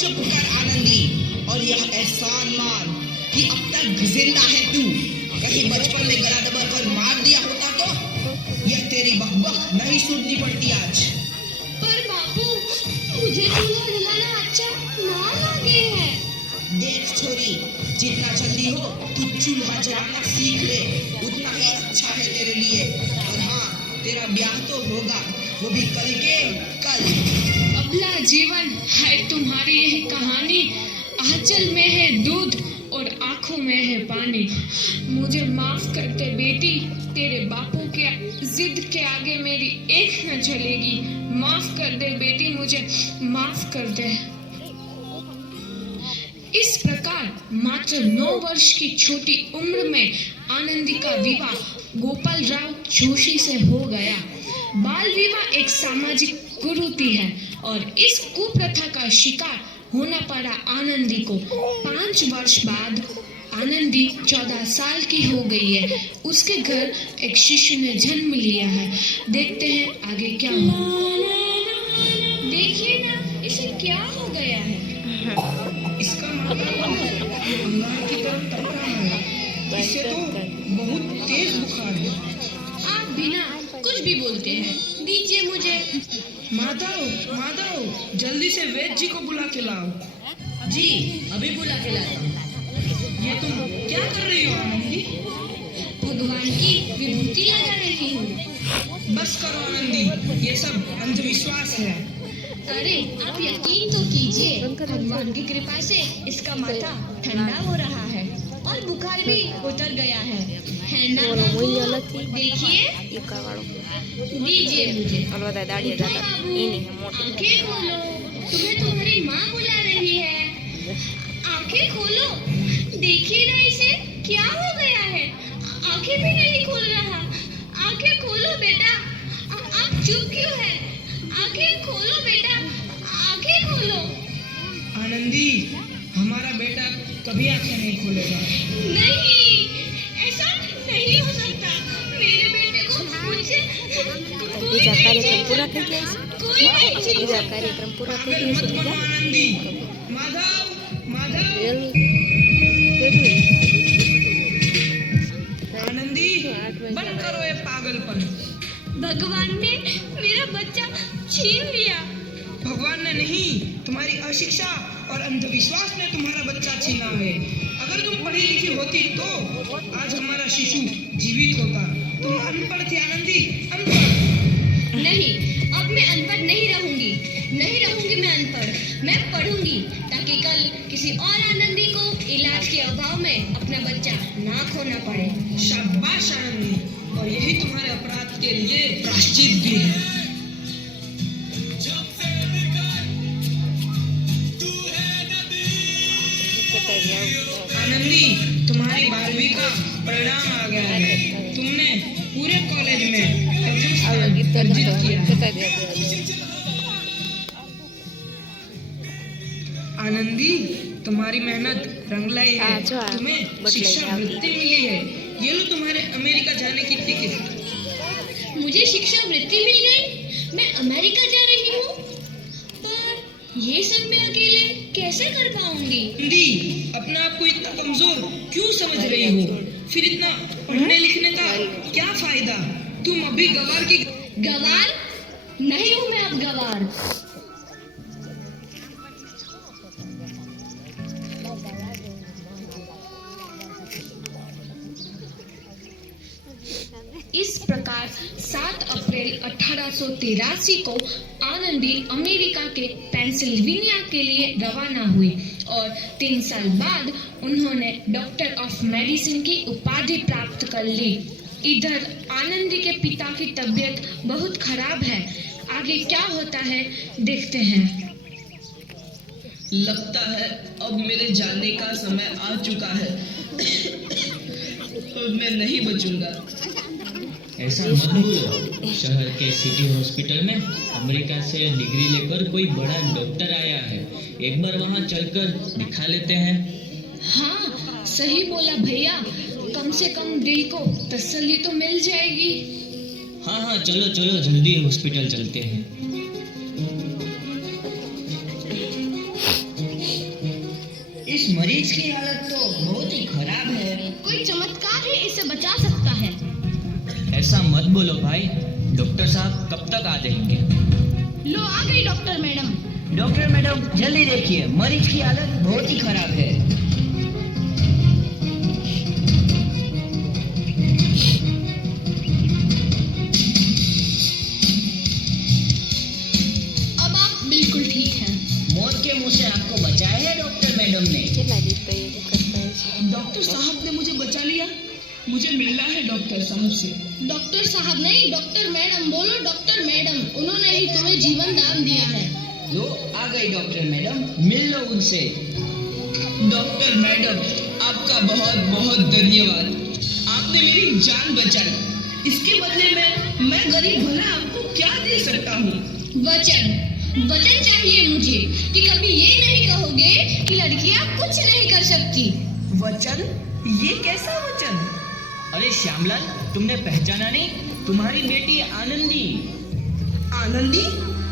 चुप कर आनंदी, और यह एहसान मान कि अब तक जिंदा है तू। कहीं बचपन में गला दबाकर मार दिया होता तो यह तेरी बकबक नहीं सुननी पड़ती आज। पर बापू, मुझे चूल्हा जलाना अच्छा ना लगे है। देख छोरी, जितना जल्दी हो तू चूल्हा जलाना सीख ले, उतना ही अच्छा है तेरे लिए। और हाँ, तेरा ब्याह तो होगा, वो भी कल के कल। अबला जीवन है तुम्हारी यह कहानी, आंचल में है दूध और आंखों में है पानी। मुझे माफ कर दे बेटी, तेरे बापू के जिद के आगे मेरी एक न चलेगी। माफ कर दे बेटी, मुझे माफ कर दे। इस प्रकार मात्र 9 वर्ष की छोटी उम्र में आनंदी का विवाह गोपाल राव जोशी से हो गया। बाल विवाह एक सामाजिक कुरीति है और इस कुप्रथा का शिकार होना पड़ा आनंदी को। 5 वर्ष बाद आनंदी 14 साल की हो गई है। उसके घर एक शिशु ने जन्म लिया है। देखते हैं आगे क्या हुआ। देखिए ना, इसे क्या हो गया है। इसका अंगार की तरफ तक रहा है। इसे तो बहुत तेज बुखार है। आप बिना कुछ भी बोलते हैं, दीजिए मुझे। माधव, माधव, जल्दी से वैद्य जी को बुला के लाओ। जी, अभी बुला के लाता हूँ। ये तुम क्या कर रही हो आनंदी? भगवान की विभूति लगा रही हूँ। बस करो आनंदी, ये सब अंधविश्वास है। अरे आप यकीन तो कीजिए, भगवान की कृपा से इसका माथा ठंडा हो रहा है और बुखार भी उतर गया है ना बाबू? देखिए, दीजिए मुझे। आंखें खोलो, तुम्हें तुम्हारी माँ बुला रही है। आंखें खोलो, देखिए ना इसे क्या हो गया है। आंखें भी नहीं खोल रहा। आंखें खोलो बेटा। आप चुप क्यों है? आंखें खोलो बेटा, आंखें खोलो। आनंदी, हमारा बेटा कभी आंखें नहीं खोलेगा। नहीं, ऐसा नहीं हो सकता। मेरे बेटे को मुझसे कोई नहीं छीन सकता। कोई नहीं छीन सकता। पागल मत बनो आनंदी। माधव, माधव, आनंदी, बंद करो ये पागलपन। भगवान ने मेरा बच्चा छीन लिया। भगवान ने नहीं, तुम्हारी अशिक्षा और अंधविश्वास ने तुम्हारा बच्चा छीना है। अगर तुम पढ़ी लिखी होती तो आज हमारा शिशु जीवित होता। तुम अनपढ़ थी आनंदी, अनपढ़। नहीं, अब मैं अनपढ़ नहीं रहूंगी। नहीं रहूंगी मैं अनपढ़। मैं पढ़ूंगी ताकि कल किसी और आनंदी को इलाज के अभाव में अपना बच्चा ना खोना पड़े। शाबाश आनंदी, और यही तुम्हारे अपराध के लिए प्रायश्चित भी है। आनंदी, तुम्हारी 12वीं का परिणाम आ गया है। तुमने पूरे कॉलेज में प्रथम स्थान अर्जित किया है। आनंदी, तुम्हारी मेहनत रंग लाई है। तुम्हें शिक्षा वृत्ति मिली है। ये लो तुम्हारे अमेरिका जाने की टिकट। मुझे शिक्षा वृत्ति मिल गई। मैं अमेरिका जा रही हूँ। पर ये सब मैं अकेले कैसे कर पाऊंगी? आनंदी, अपने आप को इतना कमजोर क्यों समझ रही हो? फिर इतना पढ़ने लिखने का क्या फायदा? तुम अभी गवार की गवार नहीं हूँ मैं अब गवार। इस प्रकार 7 अप्रैल 1883 को आनंदी अमेरिका के पेंसिल्वेनिया के लिए रवाना हुई और 3 साल बाद उन्होंने डॉक्टर ऑफ मेडिसिन की उपाधि प्राप्त कर ली। इधर आनंदी के पिता की तबीयत बहुत खराब है। आगे क्या होता है देखते हैं। लगता है अब मेरे जाने का समय आ चुका है। अब मैं नहीं बचूंगा। ऐसा मत बोलो। शहर के सिटी हॉस्पिटल में अमेरिका से डिग्री लेकर कोई बड़ा डॉक्टर आया है। एक बार वहाँ चलकर दिखा लेते हैं। हाँ, सही बोला भैया। कम से कम दिल को तसल्ली तो मिल जाएगी। हाँ हाँ, चलो चलो, जल्दी हॉस्पिटल चलते हैं। मरीज की हालत तो बहुत ही खराब है। कोई चमत्कार ही इसे बचा सकता है। ऐसा मत बोलो भाई, डॉक्टर साहब कब तक आ जाएंगे? लो आ गई डॉक्टर मैडम। डॉक्टर मैडम जल्दी देखिए, मरीज की हालत बहुत ही खराब है। अब आप बिल्कुल ठीक हैं। मौत के मुंह से आपको बचाया है डॉक्टर मैडम ने। डॉक्टर साहब ने मुझे बचा लिया। मुझे मिलना है डॉक्टर साहब से। डॉक्टर साहब नहीं, डॉक्टर मैडम बोलो। डॉक्टर मैडम, उन्होंने ही तुम्हें जीवन दान दिया है। लो आ गई डॉक्टर मैडम, मिल लो उनसे। डॉक्टर मैडम, आपका बहुत बहुत धन्यवाद। आपने मेरी जान बचाई। इसके बदले में मैं गरीब भला आपको क्या दे सकता हूँ? वचन, वचन चाहिए मुझे कि कभी ये नहीं कहोगे कि लड़कियां कुछ नहीं कर सकती। वचन? ये कैसा वचन? अरे श्यामलाल, तुमने पहचाना नहीं? तुम्हारी बेटी आनंदी। आनंदी?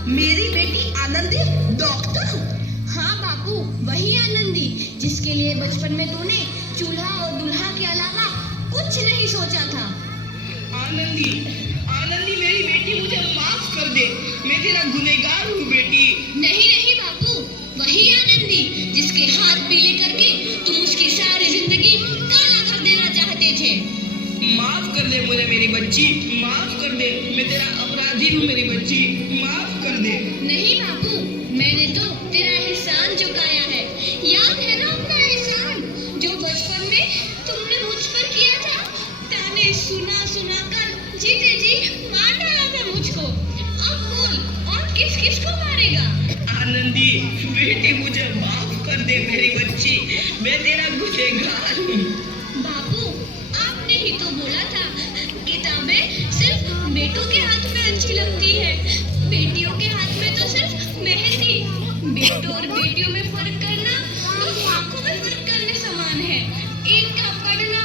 मेरी बेटी आनंदी डॉक्टर? हाँ बापू, वही आनंदी जिसके लिए बचपन में तूने चूल्हा और दूल्हा के अलावा कुछ नहीं सोचा था। आनंदी, आनंदी मेरी बेटी, मुझे माफ कर दे। मैं तेरा गुनहगार हूँ बेटी। नहीं नहीं बापू, वही आनंदी जिसके हाथ पीले करके तुम उसकी सारी जिंदगी काला कर देना चाहते थे। माफ कर दे मुझे मेरी बच्ची, माफ कर दे। मैं तेरा अपराधी हूँ मेरी बच्ची, माफ कर दे। नहीं बापू, मैंने तो तेरा एहसान चुकाया है। याद है ना अपना एहसान जो बचपन में तुमने मुझ पर किया था? ताने सुना सुना कर जीते जी मार डाला था मुझको। अब बोल, और किस किस को मारेगा? आनंदी बेटी, मुझे माफ कर दे मेरी बच्ची। मैं तेरा गुनहगार हूँ। बापू, आपने ही तो बोला था किताबें सिर्फ बेटों के हाथ में अच्छी लगती है, बेटियों के हाथ में तो सिर्फ मेहंदी। बेटों और बेटियों में फर्क करना तो आंखों में फर्क करने समान है। एक का पढ़ना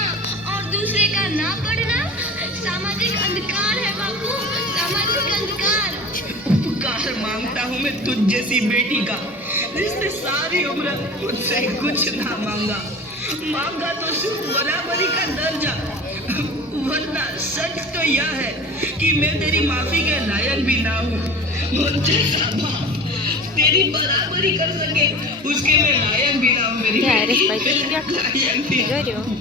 और दूसरे का ना पढ़ना सामाजिक अंधकार है बापू, सामाजिक अंधकार। उपकार मांगता हूँ मैं तुझ जैसी बेटी का, जिसने सारी उम्र मुझसे कुछ ना मांगा। मांगा तो सिर्फ बराबरी का दर्जा। वरना सच तो यह है कि मैं तेरी माफी के लायक भी ना हूँ। और जैसा बाप तेरी बराबरी कर सके, उसके मैं लायक भी ना हूँ मेरी बेटी। लायक भी ना हूँ।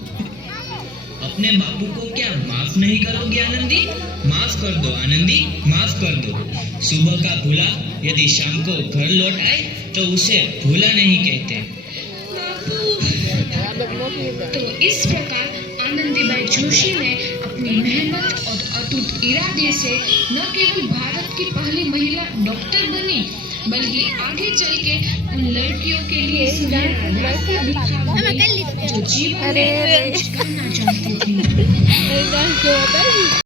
अपने बापू को क्या माफ नहीं करोगे आनंदी? माफ कर दो आनंदी, माफ कर दो। सुबह का भूला यदि शाम को घर लौट आए तो उसे भूला नहीं कहते। तो इस प्रकार आनंदीबाई जोशी ने अपनी मेहनत और अटूट इरादे से न केवल भारत की पहली महिला डॉक्टर बनी, बल्कि आगे चल के उन लड़कियों के लिए सुनहरा रास्ता दिखा जो जीवन में कुछ करना चाहती थी।